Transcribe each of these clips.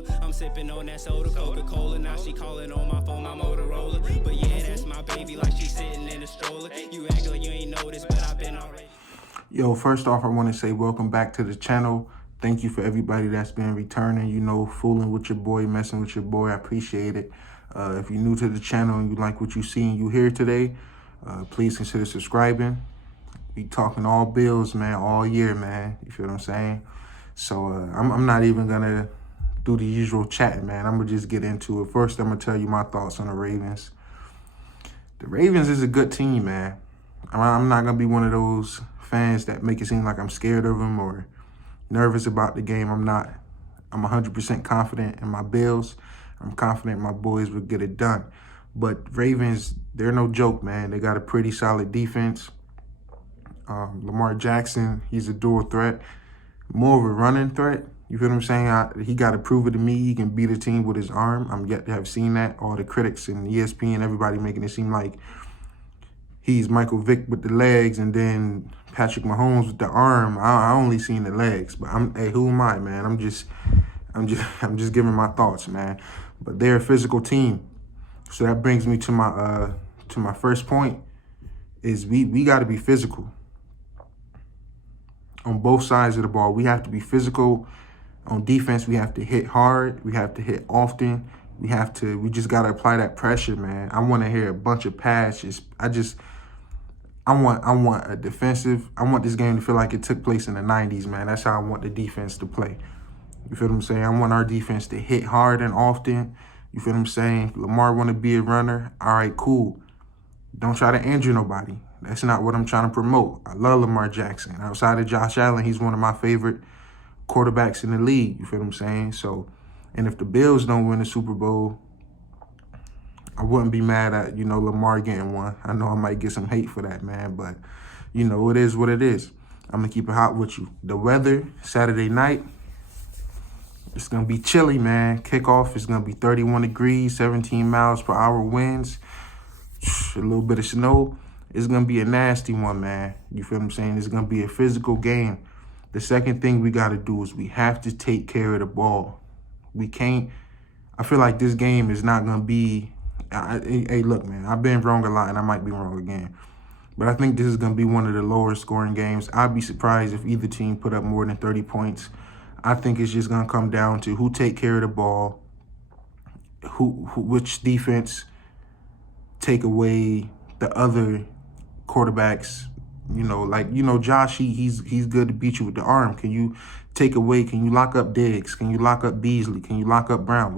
over. I'm sipping on that soda, Coca-Cola. Now she calling on my phone, my Motorola. But yeah, that's my baby, like she sitting in a stroller. You act like you ain't noticed, but I've been already. Yo, first off, I want to say welcome back to the channel. Thank you for everybody that's been returning, fooling with your boy, messing with your boy. I appreciate it. If you're new to the channel and you like what you see and you hear today, please consider subscribing. We talking all bills, man, all year, man. You feel what I'm saying? So I'm not even going to do the usual chat, man. I'm going to just get into it. First, I'm going to tell you my thoughts on the Ravens. The Ravens is a good team, man. I'm not going to be one of those fans that make it seem like I'm scared of them or nervous about the game. I'm not. I'm 100% confident in my Bills. I'm confident my boys will get it done. But Ravens, they're no joke, man. They got a pretty solid defense. Lamar Jackson, he's a dual threat, more of a running threat. You feel what I'm saying? He got to prove it to me. He can beat a team with his arm. I'm yet to have seen that. All the critics and ESPN, everybody making it seem like he's Michael Vick with the legs and then Patrick Mahomes with the arm. I only seen the legs, but hey, who am I, man? I'm just giving my thoughts, man. But they're a physical team. So that brings me to my first point is we got to be physical. On both sides of the ball, we have to be physical. On defense, we have to hit hard. We have to hit often. We just got to apply that pressure, man. I want to hear a bunch of passes. I want a defensive. I want this game to feel like it took place in the 90s, man. That's how I want the defense to play. You feel what I'm saying? I want our defense to hit hard and often. You feel what I'm saying? Lamar want to be a runner. All right, cool. Don't try to injure nobody. That's not what I'm trying to promote. I love Lamar Jackson. Outside of Josh Allen, he's one of my favorite quarterbacks in the league. You feel what I'm saying? So, and if the Bills don't win the Super Bowl, I wouldn't be mad at, Lamar getting one. I know I might get some hate for that, man, but, it is what it is. I'm going to keep it hot with you. The weather, Saturday night, it's going to be chilly, man. Kickoff is going to be 31 degrees, 17 miles per hour winds, a little bit of snow. It's going to be a nasty one, man. You feel what I'm saying? It's going to be a physical game. The second thing we got to do is we have to take care of the ball. We can't. I feel like this game is not going to be. Hey, look, man, I've been wrong a lot, and I might be wrong again. But I think this is going to be one of the lower scoring games. I'd be surprised if either team put up more than 30 points. I think it's just going to come down to who take care of the ball, which defense take away the other quarterbacks. Josh, he's good to beat you with the arm. Can you take away? Can you lock up Diggs? Can you lock up Beasley? Can you lock up Brown?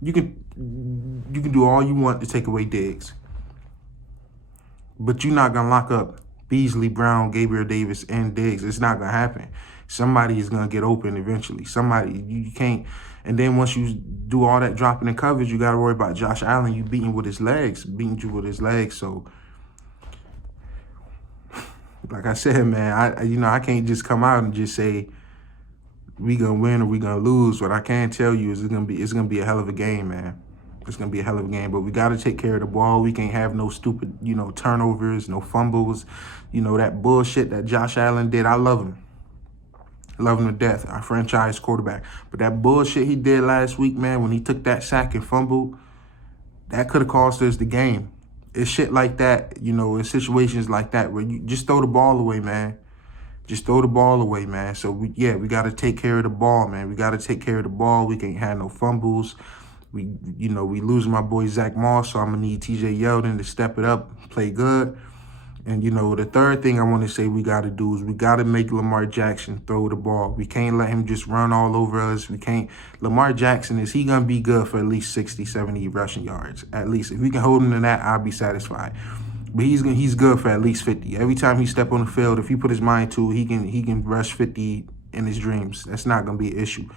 You can do all you want to take away Diggs, but you're not gonna lock up Beasley, Brown, Gabriel Davis, and Diggs. It's not gonna happen. Somebody is gonna get open eventually. Somebody, you can't. And then once you do all that dropping in coverage, you gotta worry about Josh Allen. You beating you with his legs. So, like I said, man, I can't just come out and just say we gonna win or we gonna lose. What I can tell you is it's gonna be a hell of a game, man. It's gonna be a hell of a game. But we gotta take care of the ball. We can't have no stupid, turnovers, no fumbles, that bullshit that Josh Allen did. I love him. Love him to death, our franchise quarterback. But that bullshit he did last week, man, when he took that sack and fumbled, that could have cost us the game. It's shit like that, in situations like that where you just throw the ball away, man. Just throw the ball away, man. So, we got to take care of the ball, man. We got to take care of the ball. We can't have no fumbles. We losing my boy Zach Moss, so I'm going to need TJ Yeldon to step it up, play good. And, the third thing I want to say we got to do is we got to make Lamar Jackson throw the ball. We can't let him just run all over us. We can't. Lamar Jackson, is he going to be good for at least 60, 70 rushing yards? At least. If we can hold him to that, I'll be satisfied. But he's good for at least 50. Every time he step on the field, if he put his mind to it, he can rush 50 in his dreams. That's not going to be an issue.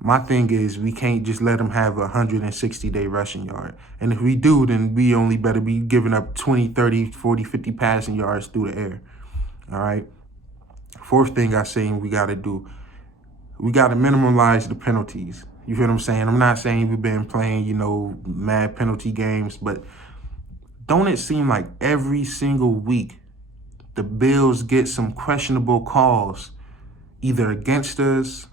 My thing is we can't just let him have a 160-day rushing yard. And if we do, then we only better be giving up 20, 30, 40, 50 passing yards through the air. All right? Fourth thing I say we got to do, we got to minimize the penalties. You feel what I'm saying? I'm not saying we've been playing, mad penalty games, but don't it seem like every single week the Bills get some questionable calls either against us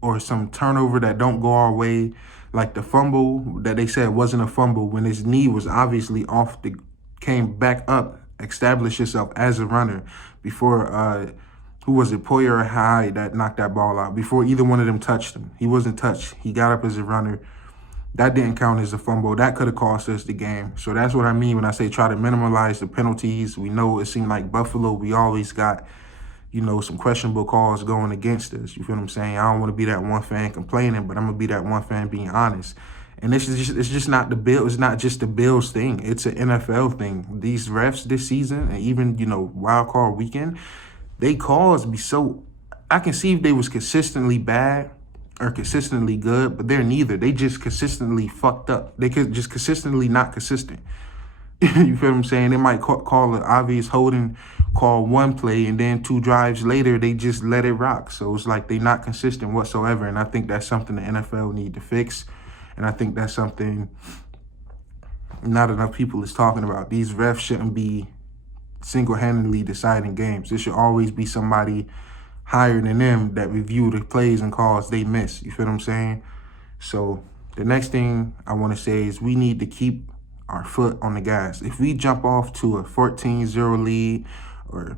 or some turnover that don't go our way, like the fumble that they said wasn't a fumble when his knee was obviously off the, came back up, established himself as a runner before, who was it, Poyer or Hyde that knocked that ball out, before either one of them touched him. He wasn't touched. He got up as a runner. That didn't count as a fumble. That could have cost us the game. So that's what I mean when I say try to minimize the penalties. We know it seemed like Buffalo, we always got, some questionable calls going against us. You feel what I'm saying? I don't want to be that one fan complaining, but I'm going to be that one fan being honest. And it's just not the Bills. It's not just the Bills thing. It's an NFL thing. These refs this season, and even, wild card weekend, they calls be so, I can see if they was consistently bad or consistently good, but they're neither. They just consistently fucked up. They could just consistently not consistent. You feel what I'm saying? They might call an obvious holding call one play, and then 2 drives later, they just let it rock. So it's like they not consistent whatsoever, and I think that's something the NFL need to fix, and I think that's something not enough people is talking about. These refs shouldn't be single-handedly deciding games. There should always be somebody higher than them that review the plays and calls they miss. You feel what I'm saying? So the next thing I want to say is we need to keep our foot on the gas. If we jump off to a 14-0 lead or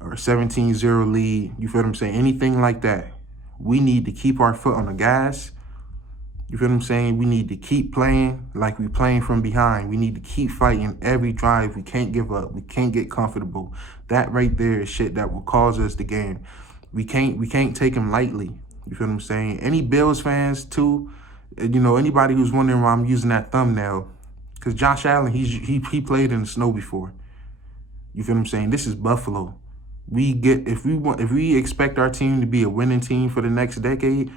17-0 lead, you feel what I'm saying? Anything like that, we need to keep our foot on the gas. You feel what I'm saying? We need to keep playing like we playing from behind. We need to keep fighting every drive. We can't give up. We can't get comfortable. That right there is shit that will cause us the game. We can't take them lightly. You feel what I'm saying? Any Bills fans too, anybody who's wondering why I'm using that thumbnail, because Josh Allen, he played in the snow before. You feel what I'm saying? This is Buffalo. If we expect our team to be a winning team for the next decade,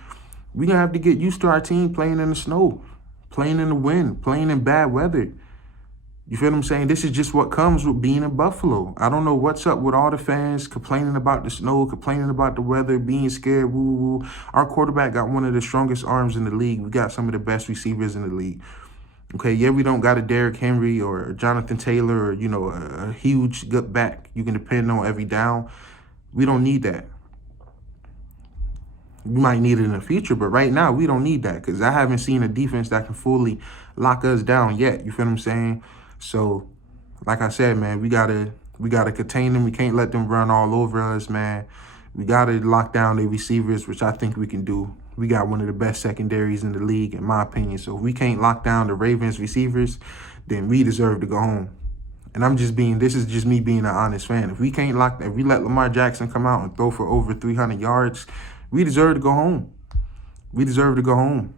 we're gonna have to get used to our team playing in the snow, playing in the wind, playing in bad weather. You feel what I'm saying? This is just what comes with being in Buffalo. I don't know what's up with all the fans complaining about the snow, complaining about the weather, being scared, woo-woo. Our quarterback got one of the strongest arms in the league. We got some of the best receivers in the league. Okay, yeah, we don't got a Derrick Henry or Jonathan Taylor or, a huge good back you can depend on every down. We don't need that. We might need it in the future, but right now we don't need that because I haven't seen a defense that can fully lock us down yet. You feel what I'm saying? So, like I said, man, we gotta contain them. We can't let them run all over us, man. We gotta lock down their receivers, which I think we can do. We got one of the best secondaries in the league, in my opinion. So if we can't lock down the Ravens receivers, then we deserve to go home. And this is just me being an honest fan. If we let Lamar Jackson come out and throw for over 300 yards, we deserve to go home. We deserve to go home.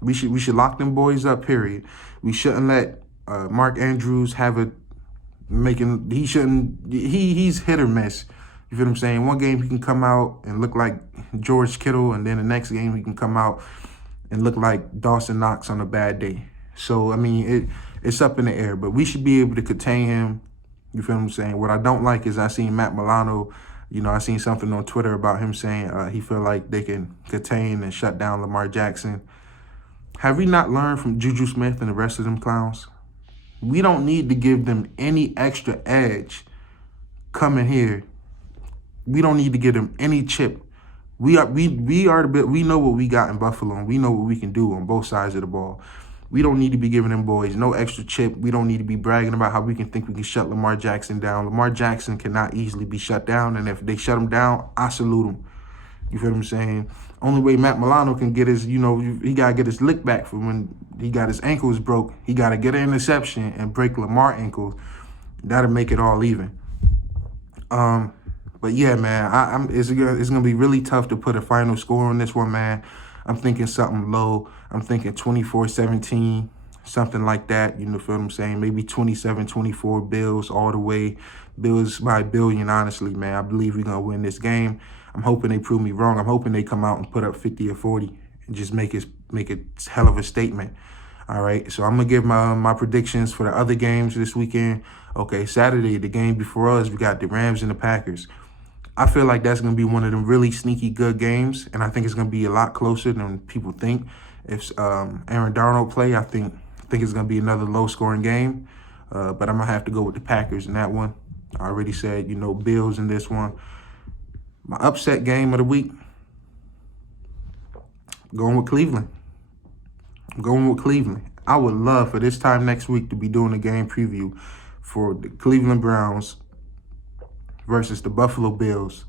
We should lock them boys up, period. We shouldn't let Mark Andrews he's hit or miss. You feel what I'm saying? One game he can come out and look like George Kittle, and then the next game he can come out and look like Dawson Knox on a bad day. So, I mean, it's up in the air, but we should be able to contain him. You feel what I'm saying? What I don't like is I seen Matt Milano, I seen something on Twitter about him saying he feel like they can contain and shut down Lamar Jackson. Have we not learned from Juju Smith and the rest of them clowns? We don't need to give them any extra edge coming here. We don't need to give them any chip. We know what we got in Buffalo, and we know what we can do on both sides of the ball. We don't need to be giving them boys no extra chip. We don't need to be bragging about how we can shut Lamar Jackson down. Lamar Jackson cannot easily be shut down, and if they shut him down, I salute him. You feel what I'm saying? Only way Matt Milano can get his, he got to get his lick back from when he got his ankles broke. He got to get an interception and break Lamar ankles. That'll make it all even. But yeah, man, it's gonna be really tough to put a final score on this one, man. I'm thinking something low. I'm thinking 24-17, something like that. You know what I'm saying? Maybe 27-24 Bills all the way. Bills by a billion, honestly, man. I believe we're gonna win this game. I'm hoping they prove me wrong. I'm hoping they come out and put up 50 or 40 and just make it hell of a statement. All right, so I'm gonna give my predictions for the other games this weekend. Okay, Saturday, the game before us, we got the Rams and the Packers. I feel like that's going to be one of them really sneaky good games, and I think it's going to be a lot closer than people think. If Aaron Darnold play, I think it's going to be another low-scoring game, but I'm going to have to go with the Packers in that one. I already said, Bills in this one. My upset game of the week, Going with Cleveland. I'm going with Cleveland. I would love for this time next week to be doing a game preview for the Cleveland Browns versus the Buffalo Bills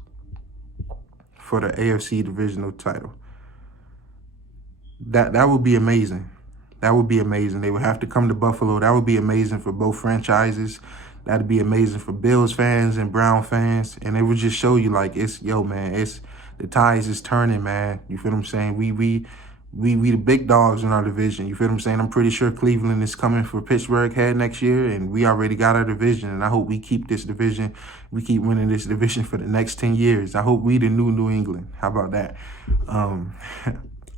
for the AFC Divisional title. That would be amazing. That would be amazing. They would have to come to Buffalo. That would be amazing for both franchises. That'd be amazing for Bills fans and Brown fans. And it would just show you, like, it's the tides is turning, man. You feel what I'm saying? We the big dogs in our division. You feel what I'm saying? I'm pretty sure Cleveland is coming for Pittsburgh head next year, and we already got our division. And I hope we keep this division. We keep winning this division for the next 10 years. I hope we the new England. How about that?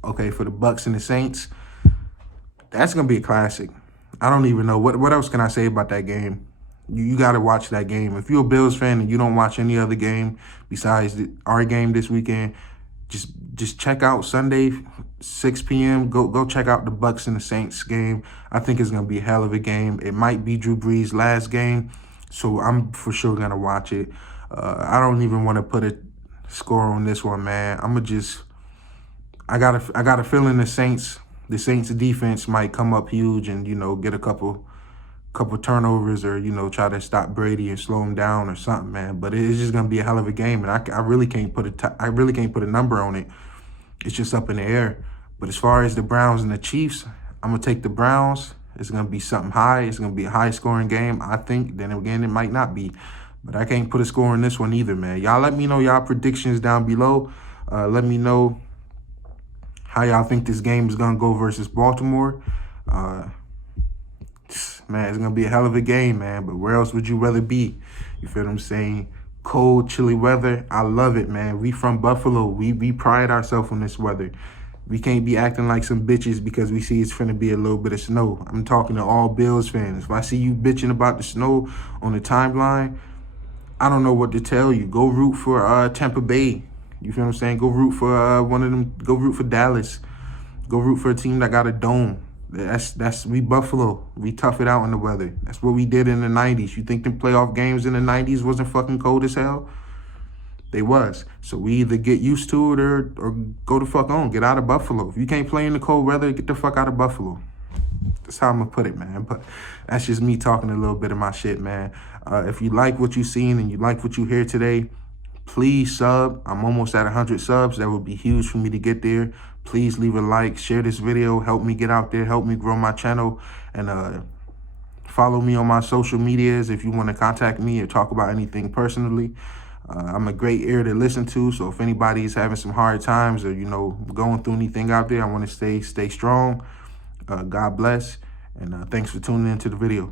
Okay, for the Bucks and the Saints, that's going to be a classic. I don't even know. What else can I say about that game? You got to watch that game. If you're a Bills fan and you don't watch any other game besides our game this weekend, just check out Sunday, 6 p.m. Go check out the Bucks and the Saints game. I think it's going to be a hell of a game. It might be Drew Brees' last game, so I'm for sure going to watch it. I don't even want to put a score on this one, man. I got a feeling the Saints defense might come up huge and, get a couple turnovers or, try to stop Brady and slow him down or something, man. But it's just going to be a hell of a game, and I really can't put a number on it. It's just up in the air. But as far as the Browns and the Chiefs, I'm going to take the Browns. It's going to be something high. It's going to be a high-scoring game, I think. Then again, it might not be. But I can't put a score on this one either, man. Y'all let me know y'all predictions down below. Let me know how y'all think this game is going to go versus Baltimore. Man, it's going to be a hell of a game, man. But where else would you rather be? You feel what I'm saying? Cold, chilly weather. I love it, man. We from Buffalo. We pride ourselves on this weather. We can't be acting like some bitches because we see it's finna be a little bit of snow. I'm talking to all Bills fans. If I see you bitching about the snow on the timeline, I don't know what to tell you. Go root for Tampa Bay. You feel what I'm saying? Go root for one of them. Go root for Dallas. Go root for a team that got a dome. We Buffalo. We tough it out in the weather. That's what we did in the 90s. You think them playoff games in the 90s wasn't fucking cold as hell? They was. So we either get used to it or go the fuck on. Get out of Buffalo. If you can't play in the cold weather, get the fuck out of Buffalo. That's how I'm going to put it, man. But that's just me talking a little bit of my shit, man. If you like what you seen and you like what you hear today, please sub. I'm almost at 100 subs. That would be huge for me to get there. Please leave a like, share this video, help me get out there, help me grow my channel, and follow me on my social medias if you want to contact me or talk about anything personally. I'm a great ear to listen to, so if anybody's having some hard times or, going through anything out there, I want to stay strong. God bless, and thanks for tuning into the video.